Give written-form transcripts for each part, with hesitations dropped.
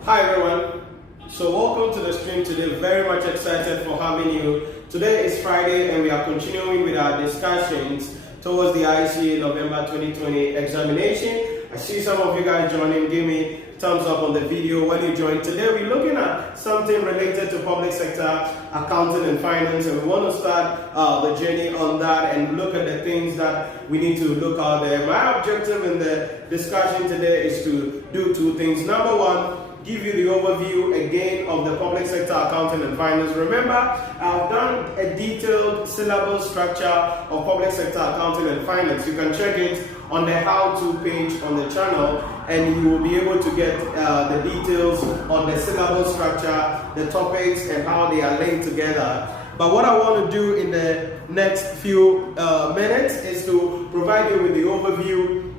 Hi everyone, so welcome to the stream today. Very much excited for having you. Today is Friday and we are continuing with our discussions towards the ICAG November 2020 examination. I see some of you guys joining. Give me thumbs up on the video when you join. Today we're looking at something related to public sector accounting and finance, and we want to start the journey on that and look at the things that we need to look out there. My objective in the discussion today is to do two things. Number one, give you the overview again of the public sector accounting and finance. Remember, I've done a detailed syllabus structure of public sector accounting and finance. You can check it on the how-to page on the channel, and you will be able to get the details on the syllabus structure, the topics, and how they are linked together. But what I want to do in the next few minutes is to provide you with the overview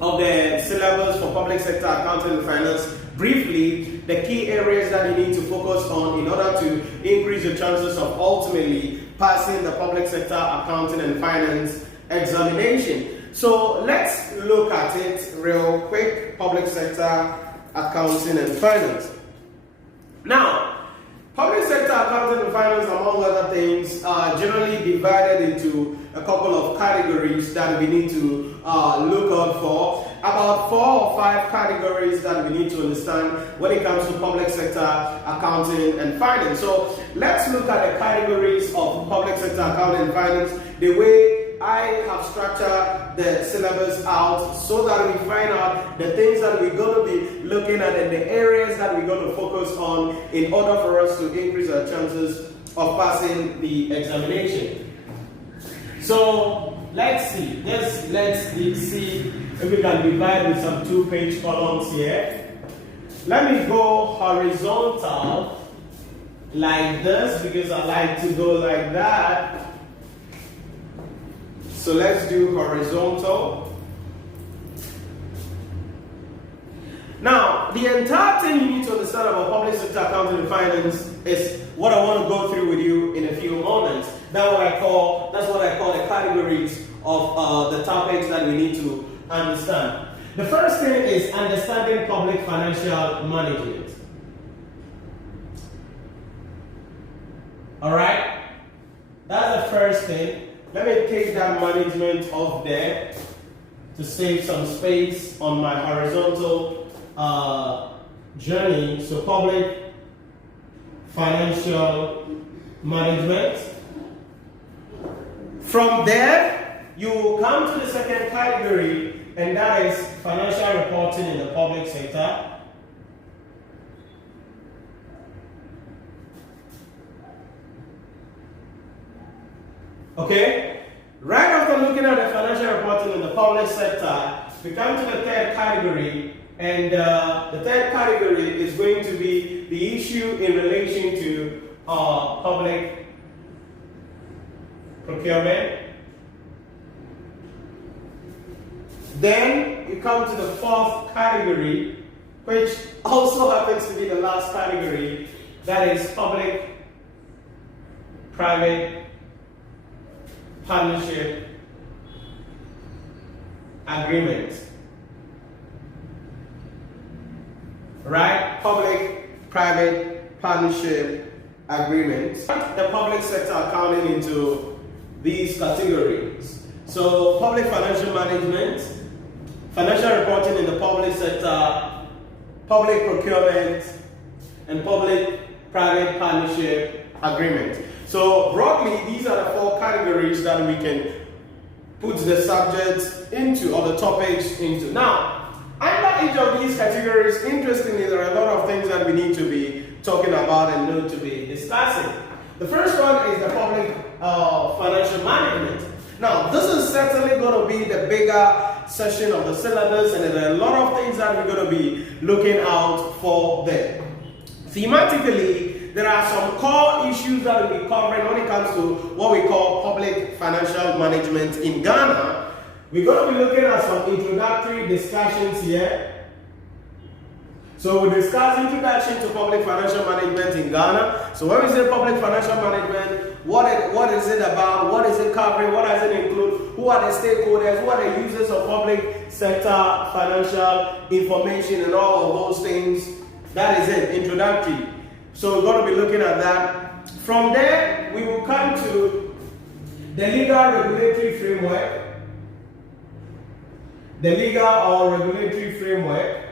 of the syllabus for public sector accounting and finance. Briefly, the key areas that you need to focus on in order to increase your chances of ultimately passing the public sector accounting and finance examination. So let's look at it real quick. Public sector accounting and finance. Now, public sector accounting and finance, among other things, are generally divided into a couple of categories that we need to look out for. About 4 or 5 categories that we need to understand when it comes to public sector accounting and finance. So let's look at the categories of public sector accounting and finance the way I have structured the syllabus out, so that we find out the things that we're going to be looking at and the areas that we're going to focus on in order for us to increase our chances of passing the examination. So let's see. Let's see if we can divide with some 2-page columns here. Let me go horizontal like this because I like to go like that. So let's do horizontal. Now, the entire thing you need to understand about public sector accounting and finance is what I want to go through with you in a few moments. That's what I call the categories of the topics that we need to understand. The first thing is understanding public financial management. All right, that's the first thing. Let me take that management off there to save some space on my horizontal journey. So public financial management. From there, you will come to the second category, and that is financial reporting in the public sector. Okay? Right after looking at the financial reporting in the public sector, we come to the third category, and the third category is going to be the issue in relation to public procurement. Then you come to the fourth category, which also happens to be the last category, that is public-private partnership agreement. Right? Public-private partnership agreement. The public sector accounting into these categories. So public financial management, financial reporting in the public sector, public procurement, and public-private partnership agreement. So broadly, these are the 4 categories that we can put the subjects into, or the topics into. Now, under each of these categories, interestingly, there are a lot of things that we need to be talking about and need to be discussing. The first one is the public financial management. Now, this is certainly going to be the bigger session of the syllabus, and there are a lot of things that we're going to be looking out for there. Thematically, there are some core issues that we'll be covering when it comes to what we call public financial management in Ghana. We're going to be looking at some introductory discussions here. So we'll discuss introduction to public financial management in Ghana. So when we say public financial management, what is it about? What is it covering? What does it include? Who are the stakeholders? Who are the users of public sector financial information and all of those things? That is it, introductory. So we're going to be looking at that. From there, we will come to the legal regulatory framework. The legal or regulatory framework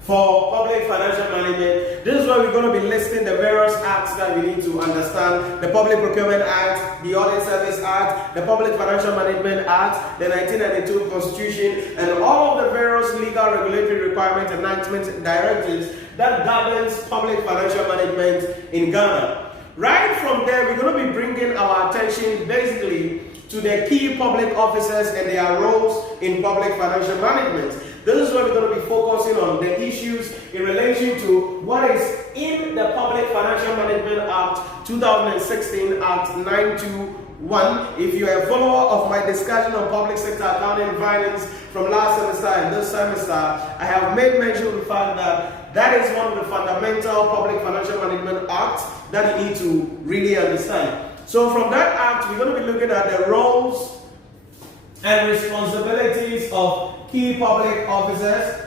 for public financial management. This is where we're going to be listing the various acts that we need to understand. The Public Procurement Act, the Audit Service Act, the Public Financial Management Act, the 1992 Constitution, and all of the various legal regulatory requirements, enactments, and directives that governs public financial management in Ghana. Right from there, we're going to be bringing our attention basically to the key public officers and their roles in public financial management. This is where we're going to be focusing on the issues in relation to what is in the Public Financial Management Act 2016, Act 921. If you're a follower of my discussion on public sector accounting and finance from last semester and this semester, I have made mention of the fact that that is one of the fundamental public financial management acts that you need to really understand. So from that act, we're going to be looking at the roles and responsibilities of key public officers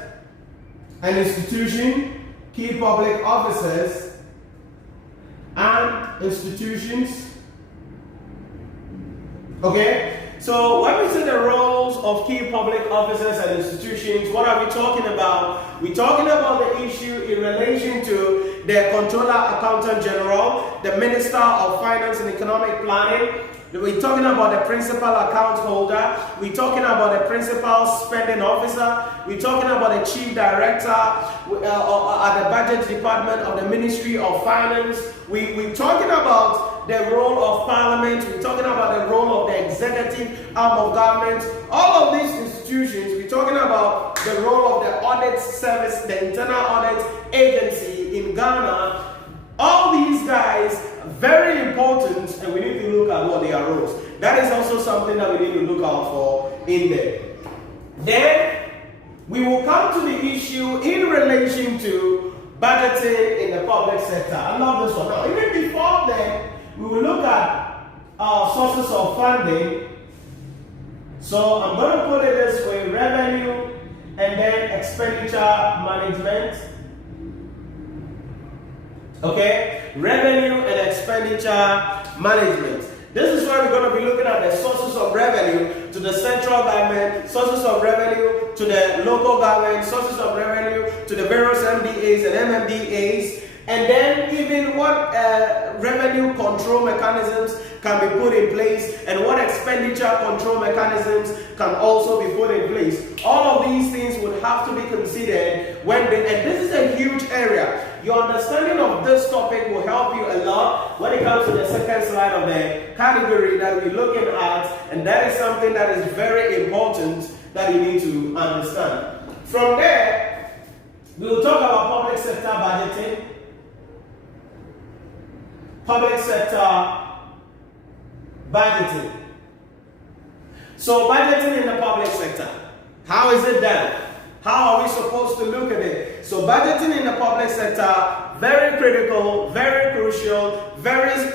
and institutions, key public officers and institutions. Okay? So when we say the roles of key public officers and institutions, what are we talking about? We're talking about the issue in relation to the Controller Accountant General, the Minister of Finance and Economic Planning. We're talking about the Principal Account Holder. We're talking about the Principal Spending Officer. We're talking about the Chief Director at the Budget Department of the Ministry of Finance. We're talking about the role of Parliament. We're talking about the role of the executive arm of government. All of these institutions, we're talking about the role of the Audit Service, the Internal Audit Agency in Ghana. All these guys, very important, and we need to look at what their roles. That is also something that we need to look out for in there. Then, we will come to the issue in relation to budgeting in the public sector. I love this one. Now, even before then, we will look at our sources of funding. So, I'm going to put it this way: revenue and then expenditure management. Okay, revenue and expenditure management. This is where we're going to be looking at the sources of revenue to the central government, sources of revenue to the local government, sources of revenue to the various MDAs and MMDAs, and then even what revenue control mechanisms can be put in place and what expenditure control mechanisms can also be put in place. All of these things would have to be considered and this is a huge area. Your understanding of this topic will help you a lot when it comes to the second slide of the category that we're looking at, and that is something that is very important that you need to understand. From there, we will talk about public sector budgeting, public sector budgeting. So budgeting in the public sector, how is it done? How are we supposed to look at it? So budgeting in the public sector, very critical, very crucial, very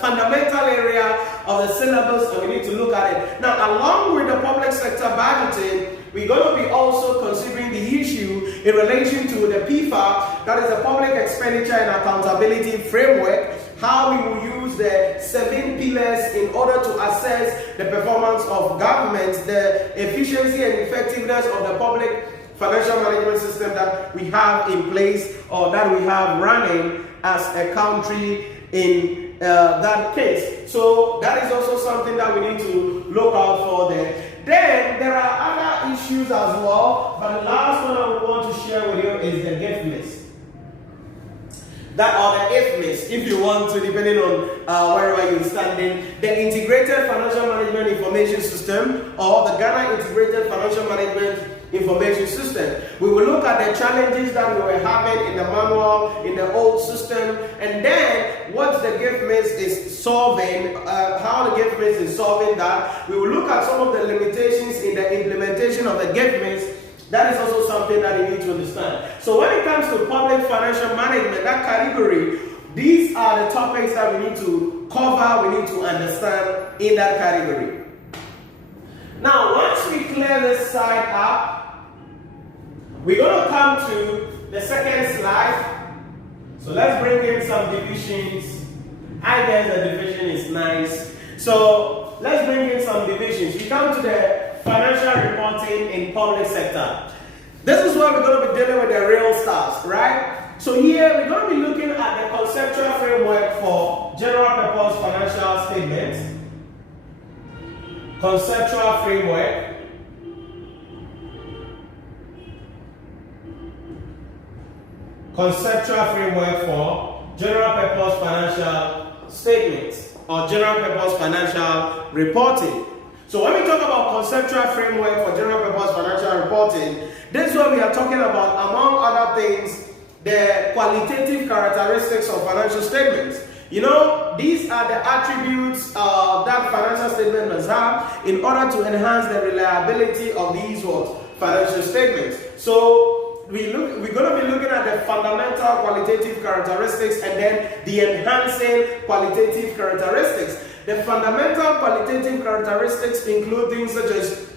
fundamental area of the syllabus, and we need to look at it. Now, along with the public sector budgeting, we're going to be also considering the issue in relation to the PFA, that is the Public Expenditure and Accountability Framework, how we will use the 7 pillars in order to assess the performance of government, the efficiency and effectiveness of the public financial management system that we have in place or that we have running as a country in that case. So that is also something that we need to look out for there. Then there are other issues as well, but the last one I would want to share with you is the gift list. That are the IFMIS, if you want to, depending on wherever you're standing, the Integrated Financial Management Information System or the Ghana Integrated Financial Management Information System. We will look at the challenges that we were having in the manual, in the old system, and then what the GIFMIS is solving, how the GIFMIS is solving that. We will look at some of the limitations in the implementation of the GIFMIS. That is also something that you need to understand. So when it comes to public financial management, that category, these are the topics that we need to cover, we need to understand in that category. Now, once we clear this side up, We're going to come to the second slide. So let's bring in some divisions. I guess the division is nice. So let's bring in some divisions. We come to the financial reporting in public sector. This is where we're going to be dealing with the real stars, right? So here we're going to be looking at the conceptual framework for general purpose financial statements. Conceptual framework. Conceptual framework for general purpose financial statements or general purpose financial reporting. So when we talk about conceptual framework for general purpose financial reporting, this is what we are talking about, among other things, the qualitative characteristics of financial statements. You know, these are the attributes that financial statement must have in order to enhance the reliability of these financial statements. So we're going to be looking at the fundamental qualitative characteristics and then the enhancing qualitative characteristics. The fundamental qualitative characteristics include things such as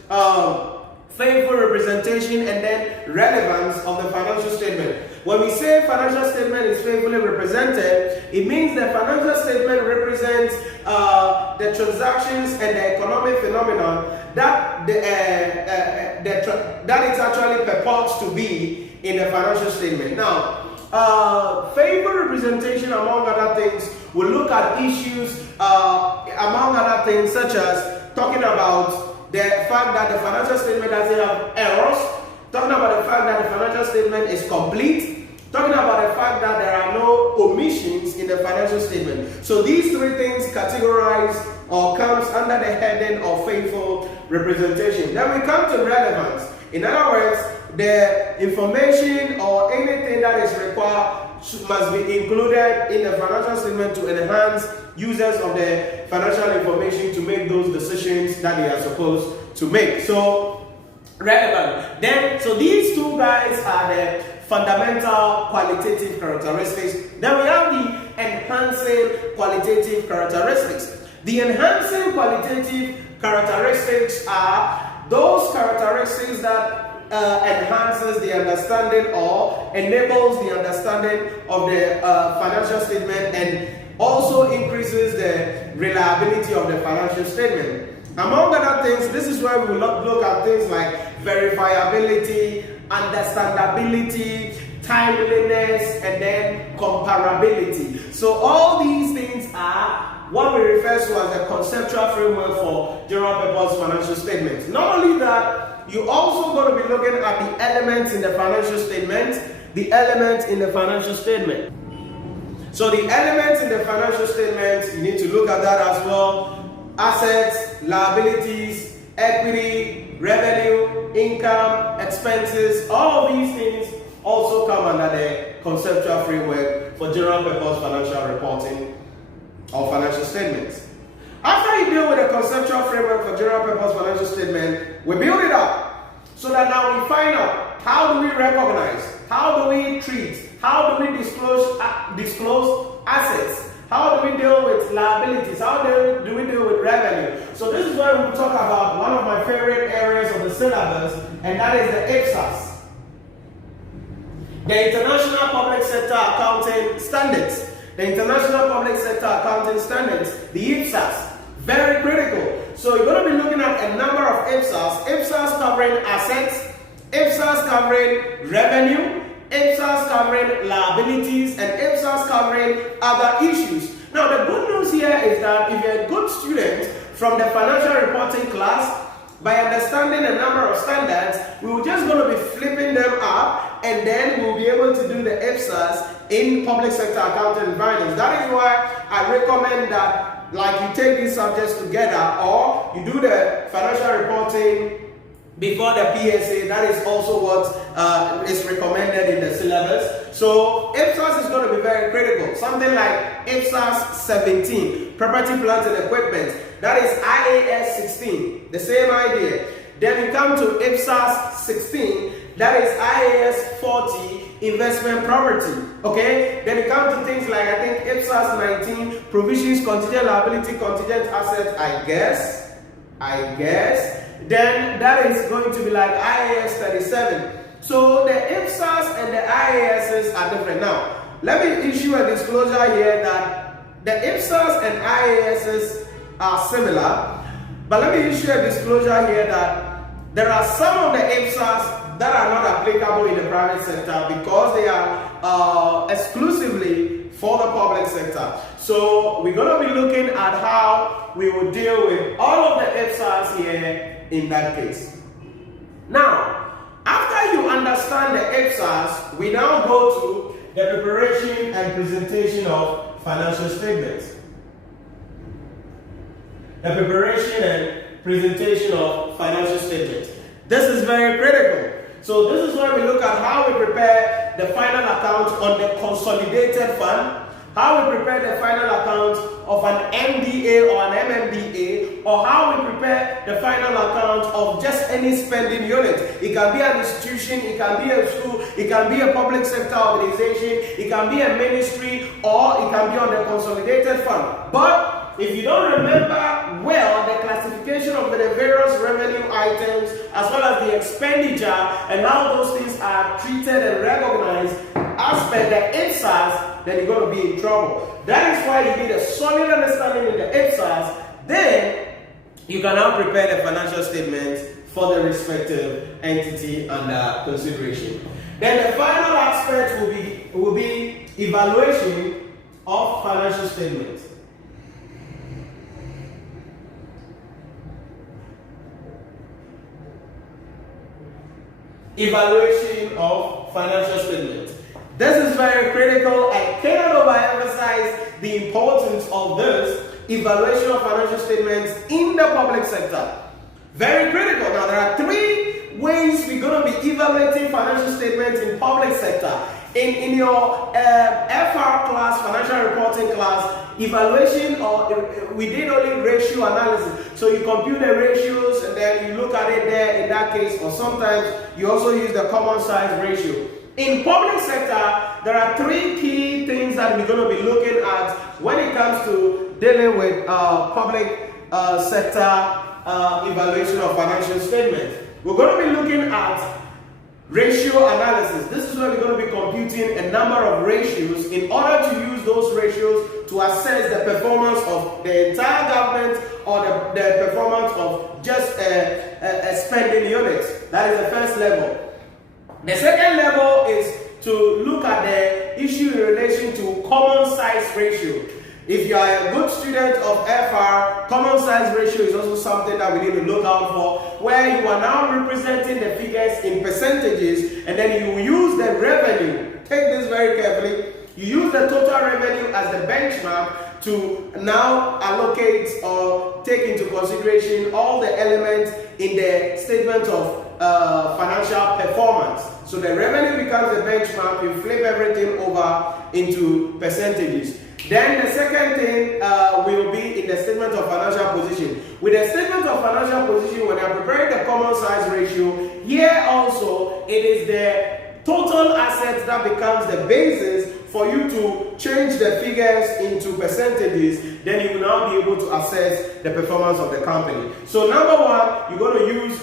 faithful representation and then relevance of the financial statement. When we say financial statement is faithfully represented, it means the financial statement represents the transactions and the economic phenomenon that that it actually purports to be in the financial statement. Now, faithful representation, among other things, will look at issues, among other things, such as talking about the fact that the financial statement doesn't have errors, talking about the fact that the financial statement is complete, talking about the fact that there are no omissions in the financial statement. So these three things categorize or comes under the heading of faithful representation. Then we come to relevance. In other words, the information or anything that is required must be included in the financial statement to enhance users of the financial information to make those decisions that they are supposed to make. So, relevant. Then, so these two guys are the fundamental qualitative characteristics. Then we have the enhancing qualitative characteristics. The enhancing qualitative characteristics are those characteristics that enhances the understanding or enables the understanding of the financial statement and also increases the reliability of the financial statement. Among other things, this is where we will look at things like verifiability, understandability, timeliness, and then comparability. So all these things are what we refer to as the conceptual framework for general purpose financial statements. Not only that, you're also going to be looking at the elements in the financial statement, the elements in the financial statement. So the elements in the financial statement, you need to look at that as well. Assets, liabilities, equity, revenue, income, expenses, all of these things also come under the conceptual framework for general purpose financial reporting or financial statements. After you deal with the conceptual framework for general purpose financial statement, we build it up so that now we find out how do we recognize, how do we treat, how do we disclose assets, how do we deal with liabilities, how do we deal with revenue. So this is where we talk about one of my favorite areas of the syllabus, and that is the ICAG, the International Public Sector Accounting Standards. The International Public Sector Accounting Standards, the ICAG. Very critical. So you're going to be looking at a number of ICAGs. ICAGs covering assets, ICAGs covering revenue, ICAGs covering liabilities, and ICAGs covering other issues. Now the good news here is that if you're a good student from the financial reporting class, by understanding a number of standards, we're just going to be flipping them up, and then we'll be able to do the ICAGs in public sector accounting environments. That is why I recommend that like you take these subjects together, or you do the financial reporting before the PSA. That is also what is recommended in the syllabus. So ICAG is going to be very critical. Something like ICAG 17, property, plant and equipment. That is IAS 16, the same idea. Then we come to ICAG 16, that is IAS 40, investment property. Okay, then we come to things like, I think ICAG 19, provisions, contingent liability, contingent assets, I guess. Then that is going to be like IAS 37. So the IPSAs and the IASs are different. Now, let me issue a disclosure here that the IPSAs and IASs are similar, but let me issue a disclosure here that there are some of the IPSAs that are not applicable in the private sector because they are exclusively for the public sector. So we're going to be looking at how we will deal with all of the IPSAs here in that case. Now, after you understand the IPSAs, we now go to the preparation and presentation of financial statements. The preparation and presentation of financial statements. This is very critical. So this is where we look at how we prepare the final account on the consolidated fund, how we prepare the final account of an MDA or an MMDA, or how we prepare the final account of just any spending unit. It can be an institution, it can be a school, it can be a public sector organization, it can be a ministry, or it can be on the consolidated fund. But if you don't remember well the classification of the various revenue items as well as the expenditure and how those things are treated and recognized as per the IPSAs, then you're going to be in trouble. That is why you need a solid understanding in the IPSAs. Then you can now prepare the financial statements for the respective entity under consideration. Then the final aspect will be evaluation of financial statements. Evaluation of financial statements. This is very critical. I cannot overemphasize the importance of this evaluation of financial statements in the public sector. Very critical. Now, there are three ways we're going to be evaluating financial statements in public sector. In your FR class, financial reporting class, evaluation, or we did only ratio analysis. So you compute the ratios and then you look at it there in that case, or sometimes you also use the common size ratio. In public sector, there are three key things that we're going to be looking at when it comes to dealing with public sector evaluation of financial statements. We're going to be looking at ratio analysis. This is where we're going to be computing a number of ratios in order to use those ratios to assess the performance of the entire government or the performance of just a spending unit. That is the first level. The second level is to look at the issue in relation to common size ratio. If you are a good student of FR, common size ratio is also something that we need to look out for, where you are now representing the figures in percentages and then you use the revenue. Take this very carefully. You use the total revenue as the benchmark to now allocate or take into consideration all the elements in the statement of financial performance. So the revenue becomes the benchmark, you flip everything over into percentages. Then the second thing will be in the statement of financial position. With the statement of financial position, when I'm preparing the common size ratio, here also it is the total assets that becomes the basis for you to change the figures into percentages. Then you will now be able to assess the performance of the company. So number one, you're going to use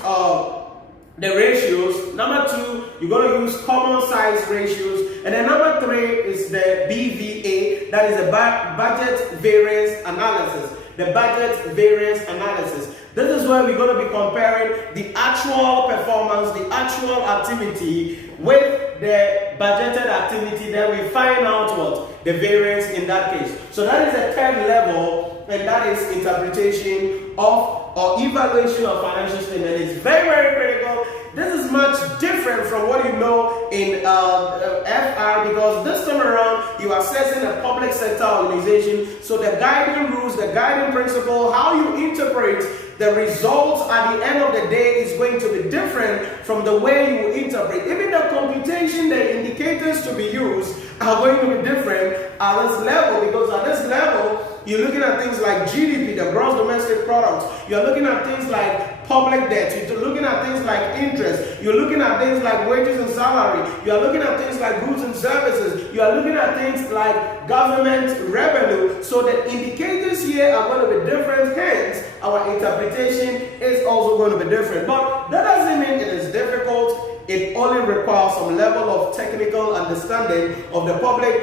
the ratios. Number two, you're going to use common size ratios. And then number three is the BVA, that is the budget variance analysis. The budget variance analysis. This is where we're going to be comparing the actual performance, the actual activity with the budgeted activity. Then we find out what the variance in that case. So that is the third level, and that is interpretation of or evaluation of financial statement. It's very, very critical. This is much different from what you know in FR, because this time around you are assessing a public sector organization. So the guiding rules, the guiding principle, how you interpret the results at the end of the day is going to be different from the way you will interpret. Even the computation, the indicators to be used are going to be different at this level, because at this level you're looking at things like GDP, the gross domestic product. You're looking at things like public debt. You're looking at things like interest. You're looking at things like wages and salary. You're looking at things like goods and services. You're looking at things like government revenue. So the indicators here are going to be different. Hence, our interpretation is also going to be different. But that doesn't mean it is difficult. It it only requires some level of technical understanding of the public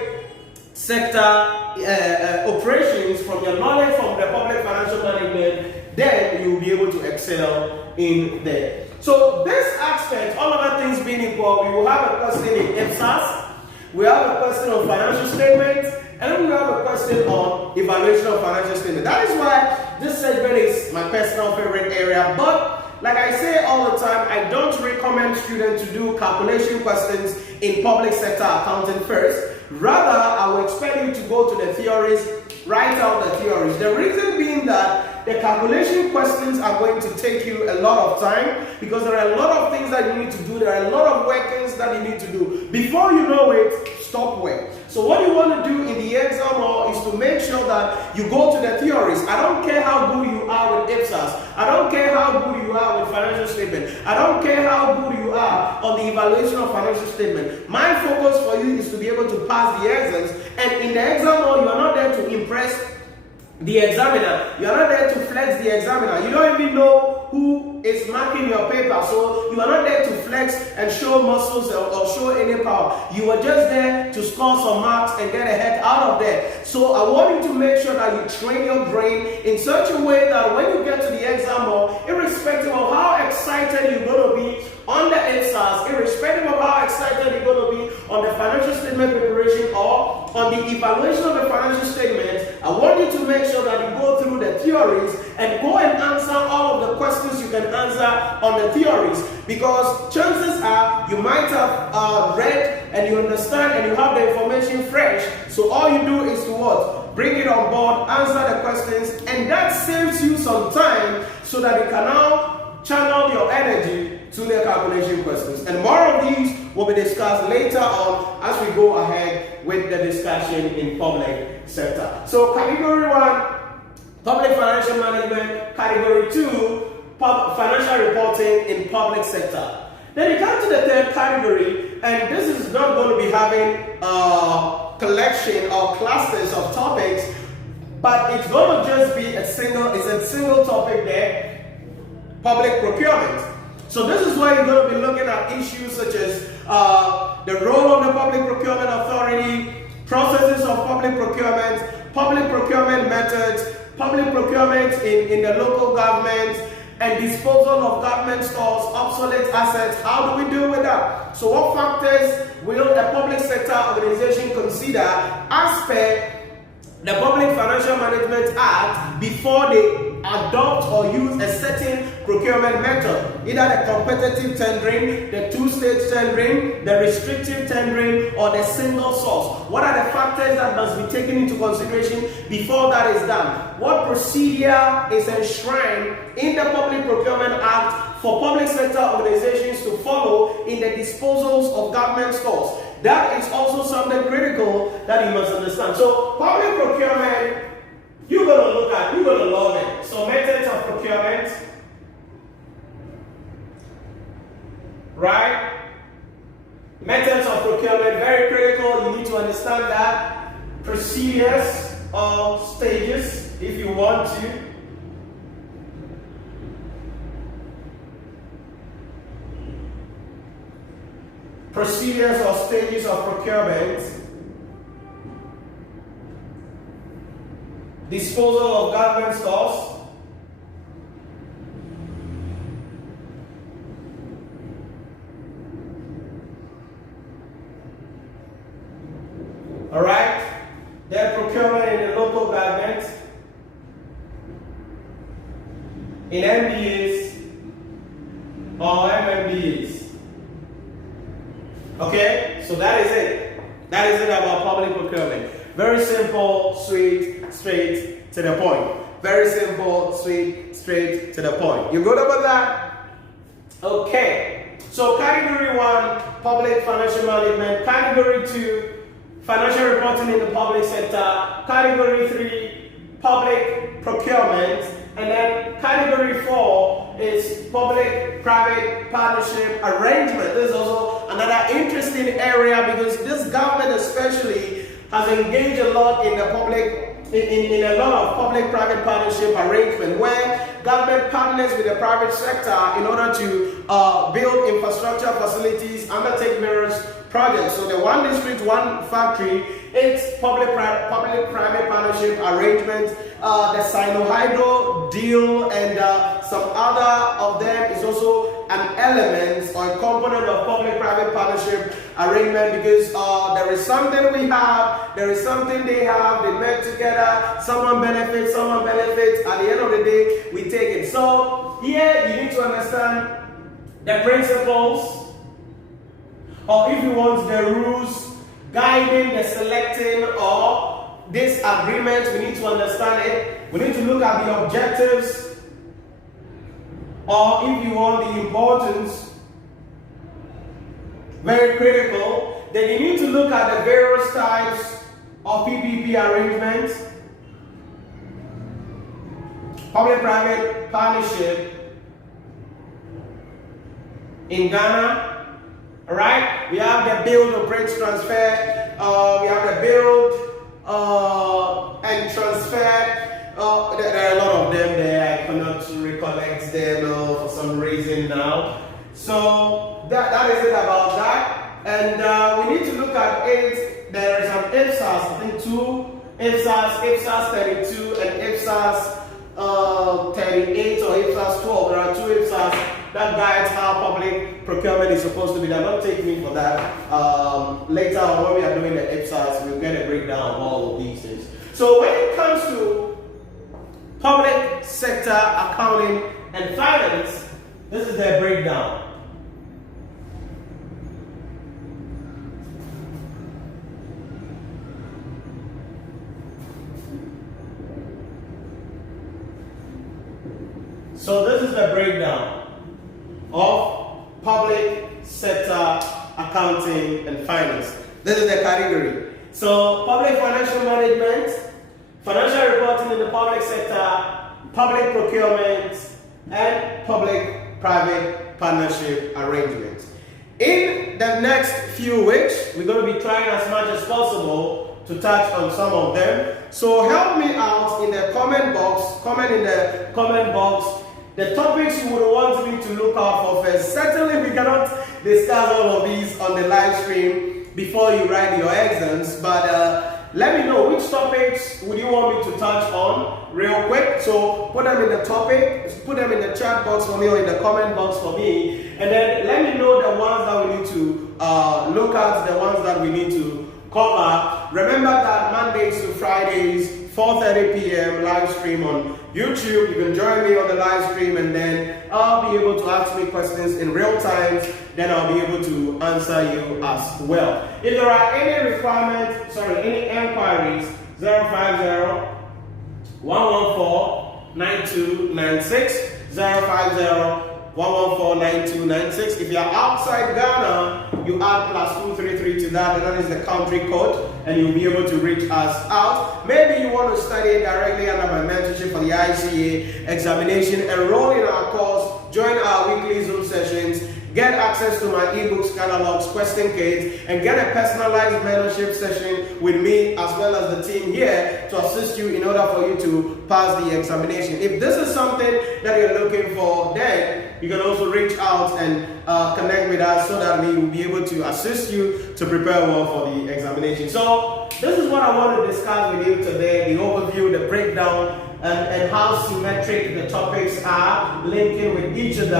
sector operations from your knowledge from the public financial management, then you'll be able to excel in there. So this aspect, all other things being equal, we will have a question in ICAG, we have a question on financial statements, and we have a question on evaluation of financial statement. That is why this segment is my personal favorite area. But like I say all the time, I don't recommend students to do calculation questions in public sector accounting first. Rather, I will expect you to go to the theories, write out the theories. The reason being that the calculation questions are going to take you a lot of time because there are a lot of things that you need to do. There are a lot of workings that you need to do. Before you know it, stop work. So what you want to do in the exam hall is to make sure that you go to the theories. I don't care how good you are with ICAG. I don't care how good you are with financial statement. I don't care how good you are on the evaluation of financial statement. My focus for you is to be able to pass the exams. And in the exam hall, you are not there to impress the examiner. You are not there to flex the examiner. You don't even know who is marking your paper. So you are not there to flex and show muscles or show any power. You are just there to score some marks and get a heck out of there. So I want you to make sure that you train your brain in such a way that when you get to the exam hall, irrespective of how excited you're going to be on the ICAG, irrespective of how excited you're going to be on the financial statement preparation or on the evaluation of the financial statement, I want you to make sure that you go through the theories and go and answer all of the questions you can answer on the theories, because chances are you might have read and you understand and you have the information fresh. So all you do is to what? Bring it on board, answer the questions, and that saves you some time so that you can now channel your energy to the calculation questions. And more of these will be discussed later on as we go ahead with the discussion in public sector. So category 1, public financial management. Category 2, financial reporting in public sector. Then you come to the third category, and this is not going to be having a collection or clusters of topics, but it's going to just be a single topic there, public procurement. So this is where you're going to be looking at issues such as the role of the Public Procurement Authority, processes of public procurement methods, public procurement in the local government, and disposal of government stores, obsolete assets. How do we deal with that? So what factors will a public sector organization consider as per the Public Financial Management Act before they adopt or use a certain procurement method, either the competitive tendering, the two-stage tendering, the restrictive tendering, or the single source? What are the factors that must be taken into consideration before that is done? What procedure is enshrined in the Public Procurement Act for public sector organizations to follow in the disposals of government stores? That is also something critical that you must understand. So public procurement, you're going to look at, you're going to love it. So methods of procurement, right? Methods of procurement, very critical. You need to understand that. Procedures or stages, if you want to. Procedures or stages of procurement. Disposal of government stores. All right. Then procurement in the local government. In MBAs or MMBAs. Okay, so that is it. That is it about public procurement. Very simple, sweet, straight to the point. Very simple, sweet, straight to the point. You good about that? Okay. So category 1, public financial management. Category 2, financial reporting in the public sector. Category 3, public procurement. And then category 4 is public-private partnership arrangement. This is also another interesting area because this government especially has engaged a lot in the public, in a lot of public-private partnership arrangement where government partners with the private sector in order to build infrastructure facilities, undertake various projects. So the one district, one factory, it's public-private partnership arrangement, the Sino-Hydro deal, and some other of them is also an element or a component of public-private partnership arrangement, because there is something we have, there is something they have, they work together, someone benefits, at the end of the day, we take it. So here you need to understand the principles, or if you want, the rules guiding the selecting or this agreement. We need to understand it. We need to look at the objectives, or if you want, the importance, very critical. Then you need to look at the various types of PPP arrangements, public-private partnership in Ghana. All right, we have the build, operate, transfer. We have the build and transfer. There are a lot of them there. I cannot recollect them for some reason now. So that is it about that. And we need to look at it. There is an ICAG, I think 2 ICAG 32 and ICAG 38 or ICAG 12. There are 2 ICAGs that guides how public procurement is supposed to be done. Don't take me for that. Later on, when we are doing the ICAGs, we'll get a breakdown of all of these things. So when it comes to public sector accounting and finance, this is their breakdown. So this is the breakdown of public sector accounting and finance. This is the category. So public financial management, financial reporting in the public sector, public procurement, and public-private partnership arrangements. In the next few weeks, we're going to be trying as much as possible to touch on some of them. So help me out in the comment box, comment in the comment box the topics you would want me to look out for first. Certainly we cannot discuss all of these on the live stream before you write your exams, but let me know which topics would you want me to touch on real quick. So put them in the topic, put them in the chat box for me or in the comment box for me, and then let me know the ones that we need to look at, the ones that we need to cover. Remember that Mondays to Fridays, 4:30 p.m. live stream on YouTube. You can join me on the live stream, and then I'll be able to ask me questions in real time. Then I'll be able to answer you as well. If there are any requirements, any enquiries, 050 114 9296, 050 114-9296. If you are outside Ghana, you add +233 to that, and that is the country code, and you'll be able to reach us out. Maybe you want to study directly under my mentorship for the ICA examination. Enroll in our course, join our weekly Zoom sessions, get access to my ebooks, catalogs, question kits, and get a personalized mentorship session with me as well as the team here to assist you in order for you to pass the examination. If this is something that you're looking for, then you can also reach out and connect with us so that we will be able to assist you to prepare well for the examination. So this is what I want to discuss with you today, the overview, the breakdown, and how symmetric the topics are, linking with each other,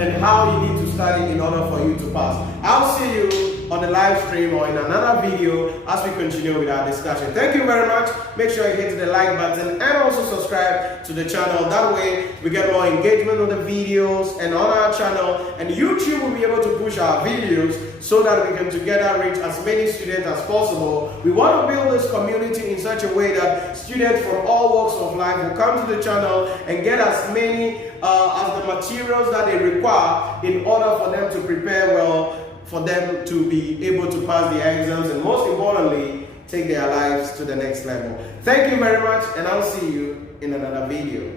and how you need to study in order for you to pass. I'll see you on the live stream or in another video as we continue with our discussion. Thank you very much. Make sure you hit the like button and also subscribe to the channel. That way we get more engagement on the videos and on our channel, and YouTube will be able to push our videos so that we can together reach as many students as possible. We want to build this community in such a way that students from all walks of life will come to the channel and get as many as the materials that they require in order for them to prepare well, for them to be able to pass the exams, and most importantly, take their lives to the next level. Thank you very much, and I'll see you in another video.